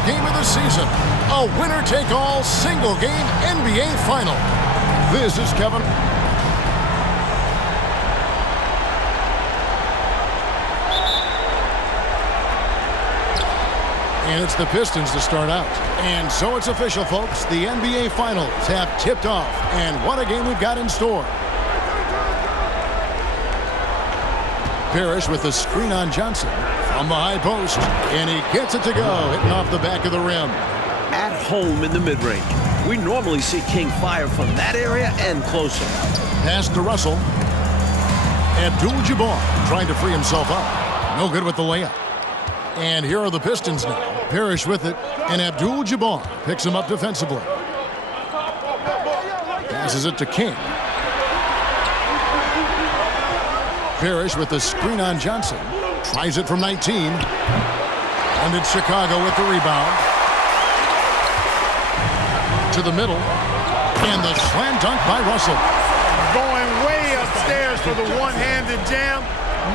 first game of the season, a winner-take-all single-game NBA final. This is Kevin. And it's the Pistons to start out. And so it's official, folks. The NBA Finals have tipped off. And what a game we've got in store. Parrish with the screen on Johnson from the high post. And he gets it to go, hitting off the back of the rim. At home in the mid-range. We normally see King fire from that area and closer. Pass to Russell. Abdul-Jabbar trying to free himself up. No good with the layup. And here are the Pistons now. Parrish with it, and Abdul-Jabbar picks him up defensively. Passes it to King. Parrish with the screen on Johnson. Tries it from 19. And it's Chicago with the rebound. To the middle. And the slam dunk by Russell. Going way upstairs for the one-handed jam.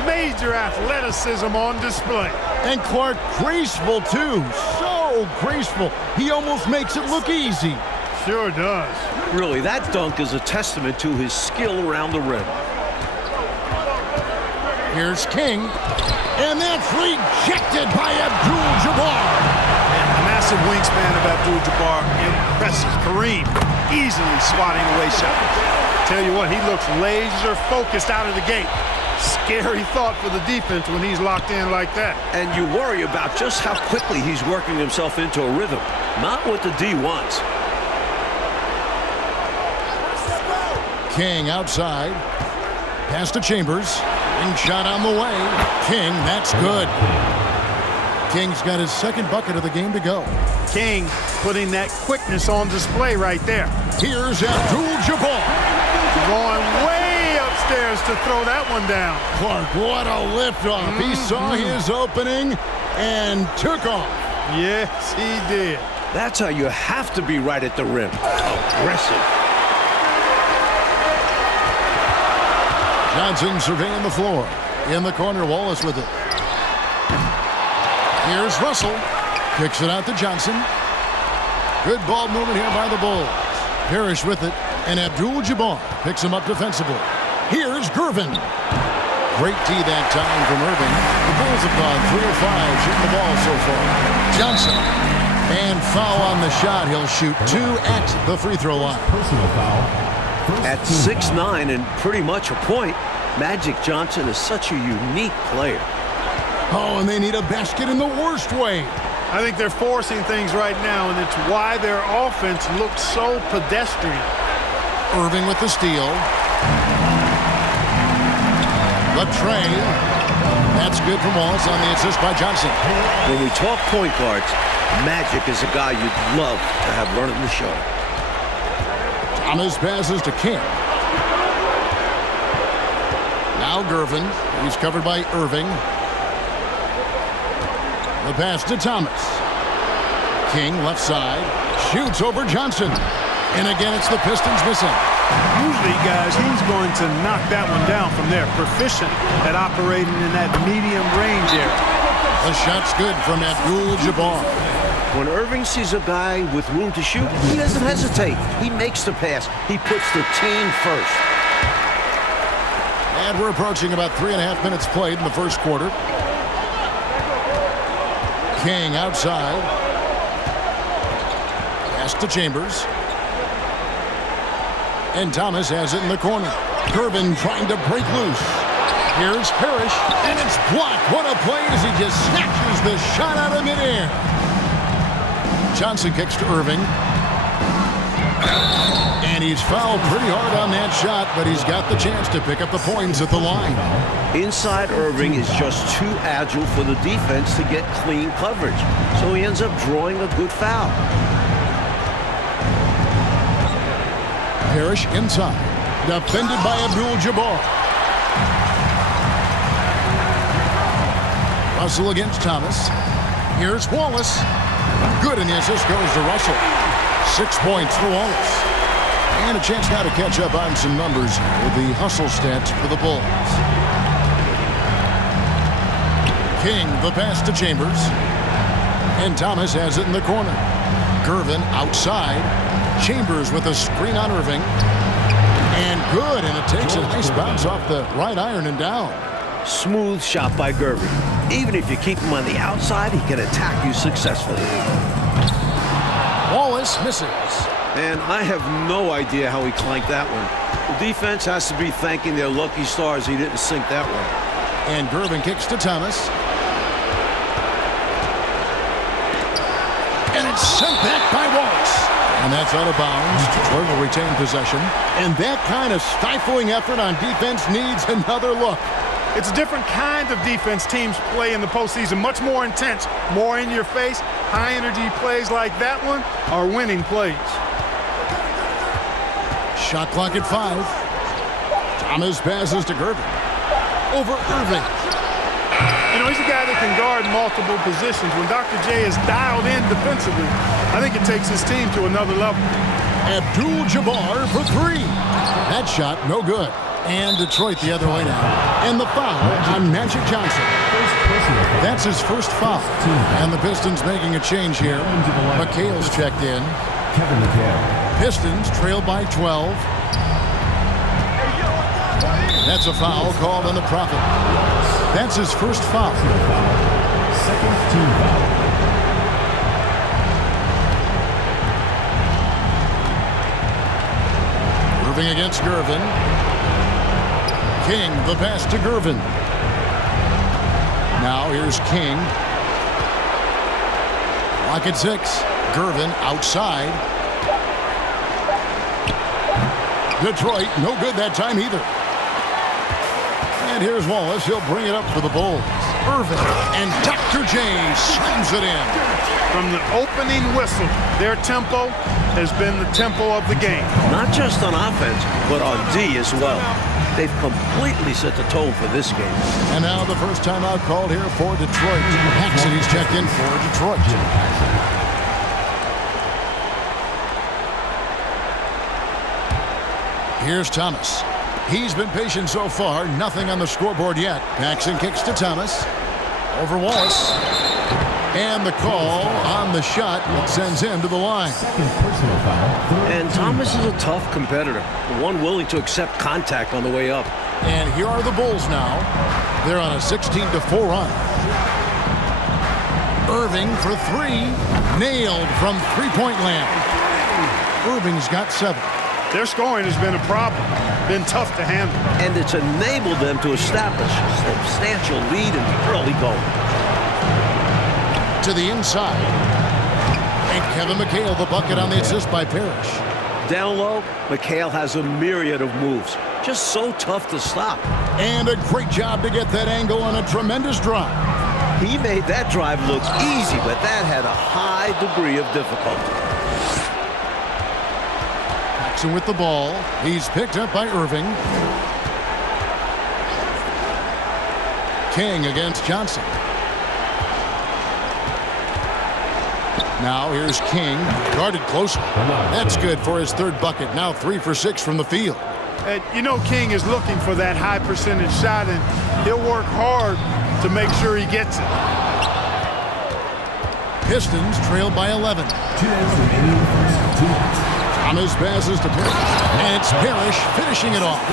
Major athleticism on display. And Clark, graceful too. So graceful. He almost makes it look easy. Sure does. Really, that dunk is a testament to his skill around the rim. Here's King. And that's rejected by Abdul-Jabbar. The massive wingspan of Abdul-Jabbar. Impressive. Kareem easily swatting away shots. Tell you what, he looks laser focused out of the gate. Scary thought for the defense when he's locked in like that. And you worry about just how quickly he's working himself into a rhythm. Not what the D wants. King outside. Pass to Chambers. King shot on the way. King, that's good. King's got his second bucket of the game to go. King putting that quickness on display right there. Here's Abdul-Jabbar. Going way upstairs to throw that one down. Clark, what a liftoff. He saw his opening and took off. Yes, he did. That's how you have to be right at the rim. Aggressive. Johnson surveying the floor. In the corner, Wallace with it. Here's Russell. Kicks it out to Johnson. Good ball movement here by the Bulls. Parrish with it. And Abdul-Jabbar picks him up defensively. Here's Gervin. Great D that time from Irving. The Bulls have gone 3 of 5 shooting the ball so far. Johnson. And foul on the shot. He'll shoot 2 at the free throw line. Personal foul. At 6'9" and pretty much a point, Magic Johnson is such a unique player. Oh, and they need a basket in the worst way. I think they're forcing things right now, and it's why their offense looks so pedestrian. Irving with the steal. The tray. That's good from Wallace on the assist by Johnson. When we talk point guards, Magic is a guy you'd love to have running the show. Thomas passes to King. Now Gervin. He's covered by Irving. The pass to Thomas. King left side. Shoots over Johnson. And again, it's the Pistons missing. Usually, guys, he's going to knock that one down from there. Proficient at operating in that medium range area. The shot's good from Abdul-Jabbar. When Irving sees a guy with room to shoot, he doesn't hesitate. He makes the pass. He puts the team first. And we're approaching about 3.5 minutes played in the first quarter. King outside. Pass to Chambers. And Thomas has it in the corner. Gervin trying to break loose. Here's Parrish. And it's blocked. What a play as he just snatches the shot out of midair. Johnson kicks to Irving. And he's fouled pretty hard on that shot, but he's got the chance to pick up the points at the line. Inside Irving is just too agile for the defense to get clean coverage. So he ends up drawing a good foul. Parrish inside. Defended by Abdul-Jabbar. Russell against Thomas. Here's Wallace. Good, and the assist goes to Russell. 6 points for Wallace. And a chance now to catch up on some numbers with the hustle stats for the Bulls. King, the pass to Chambers. And Thomas has it in the corner. Gervin outside. Chambers with a screen on Irving. And good, and it takes a nice bounce off the right iron and down. Smooth shot by Gervin. Even if you keep him on the outside, he can attack you successfully. Wallace misses. And I have no idea how he clanked that one. The defense has to be thanking their lucky stars he didn't sink that one. And Gervin kicks to Thomas. And it's sent back by Wallace. And that's out of bounds. Detroit will retain possession. And that kind of stifling effort on defense needs another look. It's a different kind of defense teams play in the postseason. Much more intense, more in your face. High-energy plays like that one are winning plays. Shot clock at 5. Thomas passes to Gervin. Over Irving. You know, he's a guy that can guard multiple positions. When Dr. J is dialed in defensively, I think it takes his team to another level. Abdul-Jabbar for 3. That shot, no good. And Detroit the other way now. And the foul on Magic Johnson. That's his first foul. And the Pistons making a change here. McHale's checked in. Pistons trail by 12. That's a foul called on the Prophet. That's his first foul. Second team foul. Irving against Gervin. King, the pass to Gervin. Now here's King. Lock at 6. Gervin outside. Detroit, no good that time either. And here's Wallace. He'll bring it up for the Bulls. Irving and Dr. J slams it in. From the opening whistle, their tempo has been the tempo of the game. Not just on offense, but on D as well. They've completely set the tone for this game. And now the first timeout called here for Detroit. Paxson, he's checked in for Detroit. Here's Thomas. He's been patient so far. Nothing on the scoreboard yet. Paxson kicks to Thomas. Over Wallace. And the call on the shot that sends him to the line. And Thomas is a tough competitor. One willing to accept contact on the way up. And here are the Bulls now. They're on a 16-4 run. Irving for 3. Nailed from three-point land. Irving's got 7. Their scoring has been a problem. Been tough to handle. And it's enabled them to establish a substantial lead in the early going. To the inside. And Kevin McHale, the bucket on the assist by Parrish. Down low, McHale has a myriad of moves. Just so tough to stop. And a great job to get that angle on a tremendous drive. He made that drive look easy, but that had a high degree of difficulty. Paxson with the ball. He's picked up by Irving. King against Johnson. Now here's King, guarded closely. That's good for his third bucket. Now 3 for 6 from the field. And you know King is looking for that high percentage shot, and he'll work hard to make sure he gets it. Pistons trail by 11. Thomas passes to Parrish. And it's Parrish finishing it off.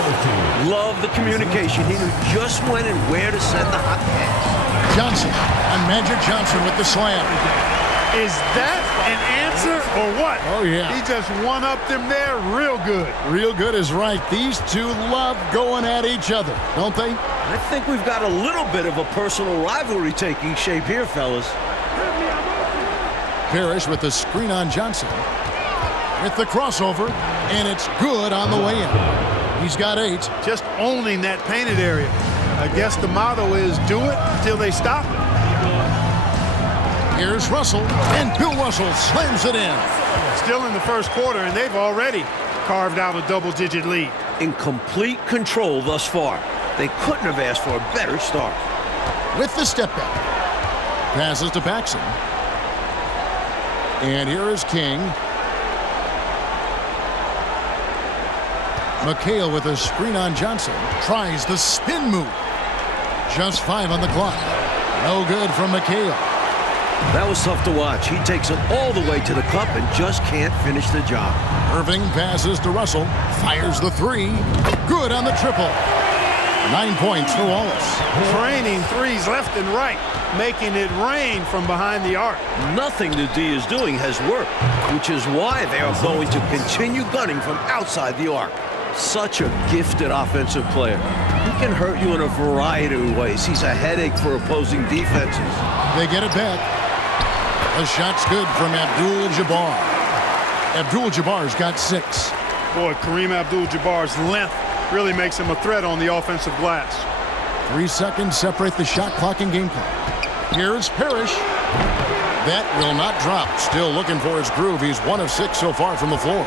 Love the communication. He knew just when and where to send the hot pass. Johnson and Magic Johnson with the slam. Is that an answer or what? Oh, yeah. He just one-upped them there real good. Real good is right. These two love going at each other, don't they? I think we've got a little bit of a personal rivalry taking shape here, fellas. Parrish with the screen on Johnson. With the crossover, and it's good on the way in. He's got 8. Just owning that painted area. I guess the motto is do it until they stop it. Here's Russell, and Bill Russell slams it in. Still in the first quarter, and they've already carved out a double-digit lead. In complete control thus far. They couldn't have asked for a better start. With the step back. Passes to Paxson. And here is King. McHale with a screen on Johnson. Tries the spin move. Just 5 on the clock. No good from McHale. That was tough to watch. He takes it all the way to the cup and just can't finish the job. Irving passes to Russell. Fires the three. Good on the triple. 9 points for Wallace. Training threes left and right, making it rain from behind the arc. Nothing the D is doing has worked, which is why they are going to continue gunning from outside the arc. Such a gifted offensive player. He can hurt you in a variety of ways. He's a headache for opposing defenses. They get it back. The shot's good from Abdul-Jabbar. Abdul-Jabbar's got 6. Boy, Kareem Abdul-Jabbar's length really makes him a threat on the offensive glass. 3 seconds separate the shot clock and game clock. Here's Parrish. That will not drop. Still looking for his groove. He's 1 of 6 so far from the floor.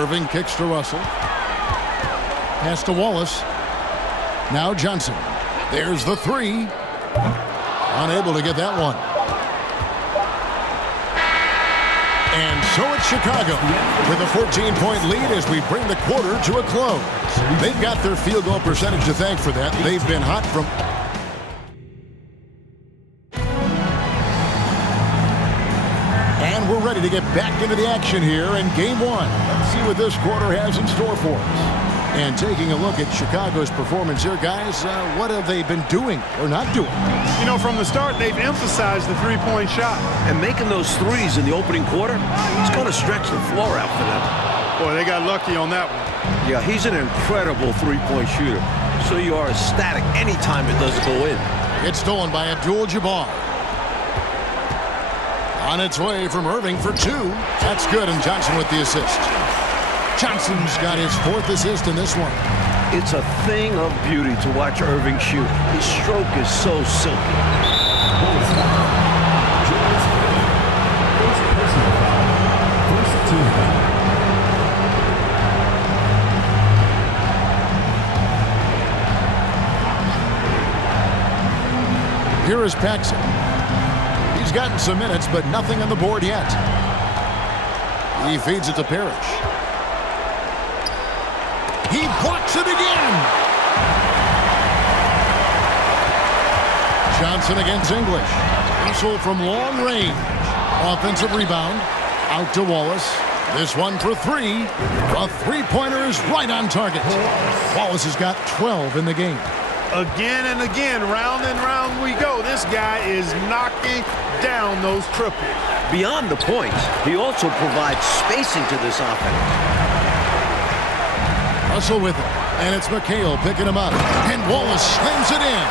Irving kicks to Russell. Pass to Wallace. Now Johnson. There's the three. Unable to get that one. And so it's Chicago with a 14-point lead as we bring the quarter to a close. They've got their field goal percentage to thank for that. They've been hot from... And we're ready to get back into the action here in Game 1. Let's see what this quarter has in store for us. And taking a look at Chicago's performance here, guys, what have they been doing or not doing? You know, from the start, they've emphasized the three-point shot. And making those threes in the opening quarter, it's going to stretch the floor out for them. Boy, they got lucky on that one. Yeah, he's an incredible three-point shooter. So you are ecstatic anytime it doesn't go in. It's stolen by Abdul-Jabbar. On its way from Irving for 2. That's good, and Johnson with the assist. Johnson's got his 4th assist in this one. It's a thing of beauty to watch Irving shoot. His stroke is so silky. First team foul. Here is Paxson. He's gotten some minutes, but nothing on the board yet. He feeds it to Parrish. He blocks it again. Johnson against English. Russell from long range. Offensive rebound. Out to Wallace. This one for 3. A three-pointer is right on target. Wallace has got 12 in the game. Again and again, round and round we go. This guy is knocking down those triples. Beyond the points, he also provides spacing to this offense. Russell with it. And it's McHale picking him up. And Wallace slams it in.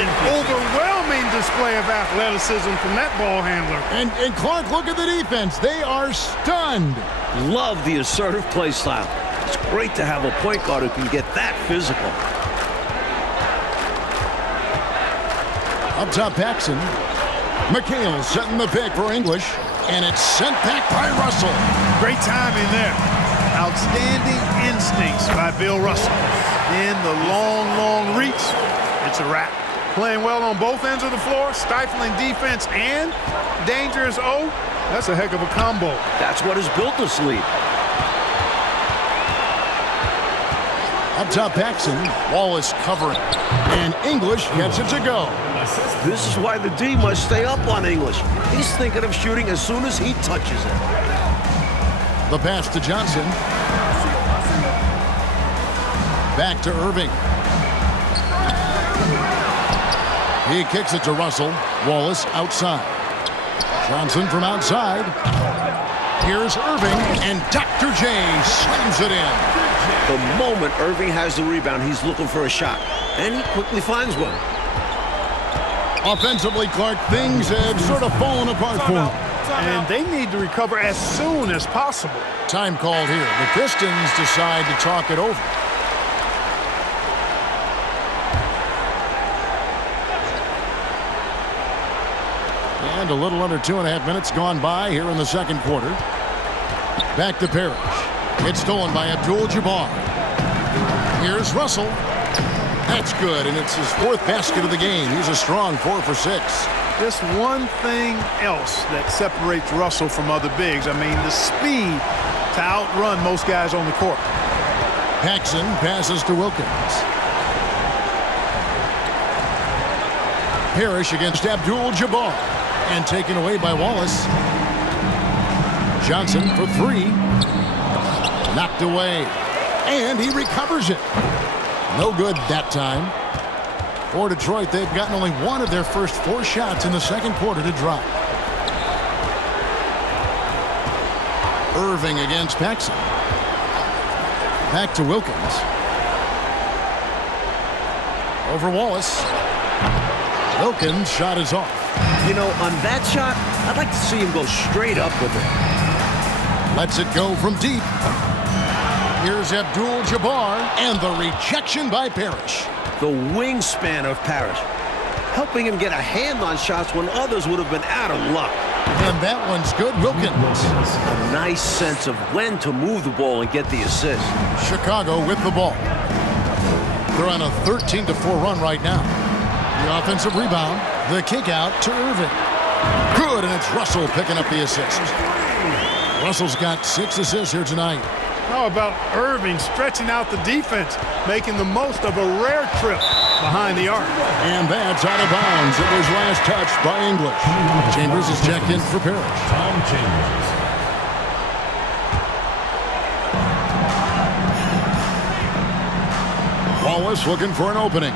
An overwhelming display of athleticism from that ball handler. And Clark, look at the defense. They are stunned. Love the assertive play style. It's great to have a point guard who can get that physical. Up top, Paxson. McHale setting the pick for English. And it's sent back by Russell. Great timing there. Outstanding instincts by Bill Russell. Then the long reach. It's a wrap. Playing well on both ends of the floor, stifling defense and dangerous O. That's a heck of a combo. That's what has built this lead. Up top, Paxson. Wallace covering. And English gets it to go. This is why the D must stay up on English. He's thinking of shooting as soon as he touches it. The pass to Johnson. Back to Irving. He kicks it to Russell. Wallace outside. Johnson from outside. Here's Irving, and Dr. J slams it in. The moment Irving has the rebound, he's looking for a shot. And he quickly finds one. Offensively, Clark, things have sort of fallen apart for him. And they need to recover as soon as possible. Time called here. The Pistons decide to talk it over. And a little under 2.5 minutes gone by here in the second quarter. Back to Parrish. It's stolen by Abdul-Jabbar. Here's Russell. That's good, and it's his 4th basket of the game. He's a strong 4 for 6. Just one thing else that separates Russell from other bigs. I mean, the speed to outrun most guys on the court. Paxson passes to Wilkins. Parrish against Abdul-Jabbar. And taken away by Wallace. Johnson for three. Knocked away. And he recovers it. No good that time. For Detroit, they've gotten only one of their first 4 shots in the second quarter to drop. Irving against Paxson. Back to Wilkins. Over Wallace. Wilkins' shot is off. You know, on that shot, I'd like to see him go straight up with it. Lets it go from deep. Here's Abdul-Jabbar, and the rejection by Parrish. The wingspan of Parrish, helping him get a hand on shots when others would have been out of luck. And that one's good. Wilkins. A nice sense of when to move the ball and get the assist. Chicago with the ball. They're on a 13-4 run right now. The offensive rebound. The kick out to Irving. Good, and it's Russell picking up the assist. Russell's got 6 assists here tonight. How about Irving stretching out the defense, making the most of a rare trip behind the arc? And that's out of bounds. It was last touched by English. Chambers is checked in for Parrish. Tom Chambers. Wallace looking for an opening.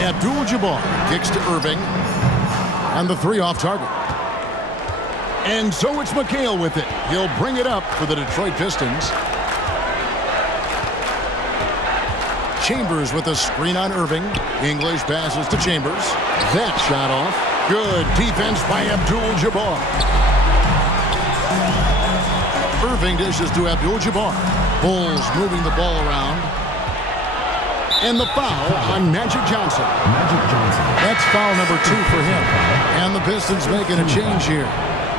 Abdul-Jabbar kicks to Irving. And the 3 off target. And so it's McHale with it. He'll bring it up for the Detroit Pistons. Chambers with a screen on Irving. English passes to Chambers. That shot off. Good defense by Abdul-Jabbar. Irving dishes to Abdul-Jabbar. Bulls moving the ball around. And the foul on Magic Johnson. Magic Johnson. That's foul number 2 for him. And the Pistons making a change here.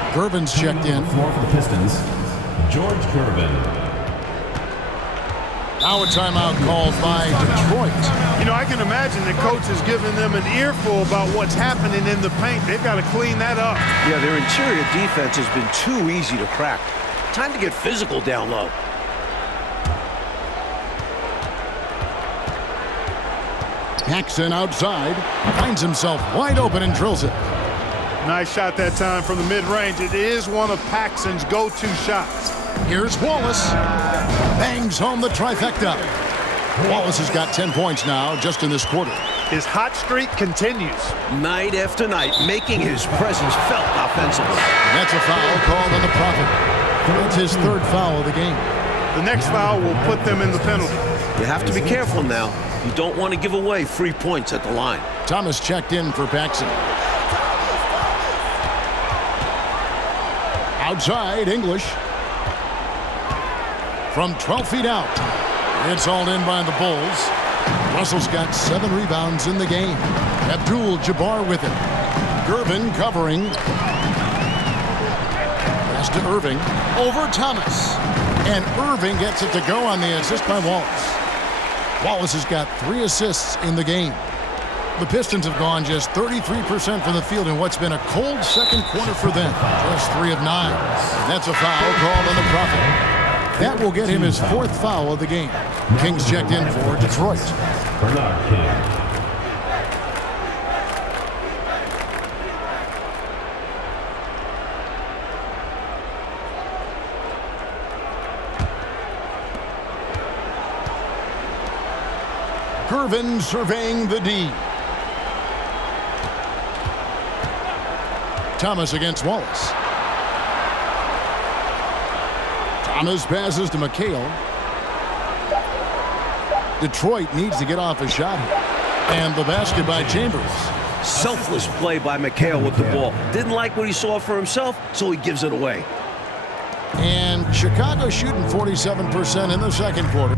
Gervin's checked in. Floor for the Pistons, George Gervin. Now a timeout called by Detroit. You know, I can imagine the coach is giving them an earful about what's happening in the paint. They've got to clean that up. Yeah, their interior defense has been too easy to crack. Time to get physical down low. Paxson outside. Finds himself wide open and drills it. Nice shot that time from the mid-range. It is one of Paxson's go-to shots. Here's Wallace. Bangs home the trifecta. Wallace has got 10 points now just in this quarter. His hot streak continues. Night after night, making his presence felt offensively. And that's a foul called on the Prophet. That's his 3rd foul of the game. The next foul will put them in the penalty. You have to be careful now. You don't want to give away free points at the line. Thomas checked in for Paxson. Outside, English. From 12 feet out. It's all in by the Bulls. Russell's got 7 rebounds in the game. Abdul-Jabbar with it. Gervin covering. Pass to Irving. Over Thomas. And Irving gets it to go on the assist by Wallace. Wallace has got 3 assists in the game. The Pistons have gone just 33% from the field in what's been a cold second quarter for them. Just 3 of 9. That's a foul called on the Prophet. That will get him his 4th foul of the game. Kings checked in for Detroit. Bernard King. Gervin surveying the D. Thomas against Wallace. Thomas passes to McHale. Detroit needs to get off a shot here. And the basket by Chambers. Selfless play by McHale with the ball. Didn't like what he saw for himself, so he gives it away. And Chicago shooting 47% in the second quarter.